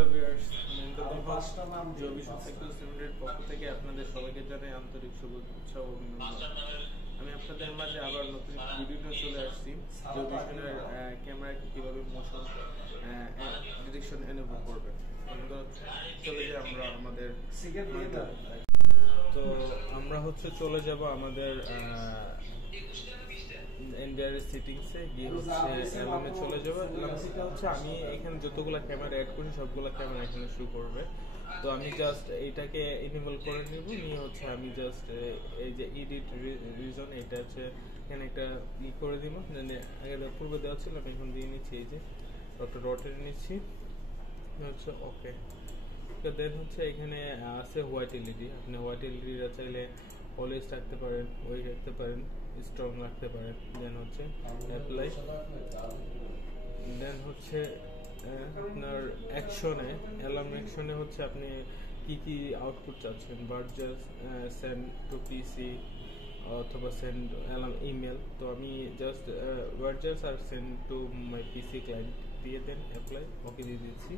Hello viewers, আমি ইন্দ্রদম্ভ জবি cycle limited পক্ষ থেকে আপনাদের সবাইকে জানাই আন্তরিক শুভেচ্ছা ও অভিনন্দন। আমি আপনাদের মাঝে আবার নতুন ভিডিও নিয়ে চলে আসছি। জবি ক্যামেরা কিভাবে মোশন ডিরেকশন এনেবল করবে। চলে যাই আমরা আমাদের তো আমরা চলে যাব আমাদের এনডিআর সেটিংসে গিয়ে অ্যালার্মে চলে যাবো। অ্যালার্ম থেকে আমি এখানে যতগুলো ক্যামেরা অ্যাড করি সবগুলো ক্যামেরা এখানে শো করবে। তো আমি জাস্ট এইটাকে এনেবল করে নিব, নিয়ে আমি জাস্ট এই যে এডিট রিজন এটা এখানে একটা করে দিব। আগে পূর্বে দেওয়া ছিল, আমি এখন দিয়ে নিচ্ছি, এই যে ডটের নিচ্ছি ওকে। তো দেন এখানে আছে হোয়াইট এলইডি। আপনি হোয়াইট এলইডিটা চাইলে অলওয়েজ রাখতে পারেন, ওই রাখতে পারেন, স্ট্রং রাখতে পারেন। দেন অ্যাপ্লাই। দেন আপনার অ্যাকশনে, অ্যালার্ম অ্যাকশনে আপনি কি কি আউটপুট চাচ্ছেন, বার্জাস, সেন্ড টু পিসি অথবা সেন্ড অ্যালার্ম ইমেল। তো আমি জাস্ট বার্জাস আর send to my PC client দিয়ে দেন অ্যাপ্লাই, ওকে দিয়ে দিচ্ছি।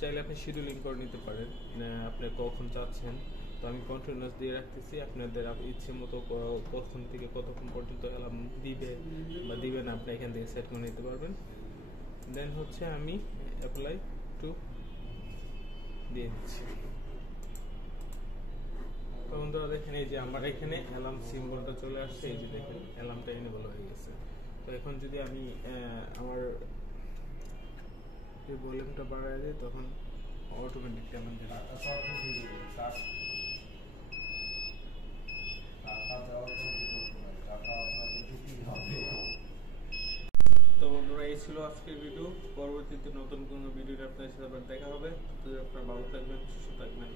চাইলে আপনি শিডিউলিং করে নিতে পারেন, আপনি কখন চাচ্ছেন। তো আমি কন্টিনিউয়াস দিয়ে রাখতেছি, আপনাদের ইচ্ছে মতো কখন থেকে কতক্ষণ পর্যন্ত অ্যালার্ম দিবে বা দিবে না আপনি এখান থেকে সেট করে নিতে পারবেন। দেন আমি অ্যাপ্লাই টু দিয়ে দিচ্ছি। তো বন্ধুরা দেখেন, এই যে আমার এখানে অ্যালার্ম সিম্বলটা চলে আসছে, এই যে দেখেন অ্যালার্মটা এনেবল হয়ে গেছে। তো এখন যদি আমি আমার ভলিউমটা বাড়ায় দিই, তখন অটোমেটিক অ্যালার্ম দেবে। তো বন্ধুরা, এই ছিল আজকের ভিডিও। পরবর্তীতে নতুন কোনো ভিডিও আপনাদের সাথে আবার দেখা হবে। তো আপনারা ভালো থাকবেন, সুস্থ থাকবেন।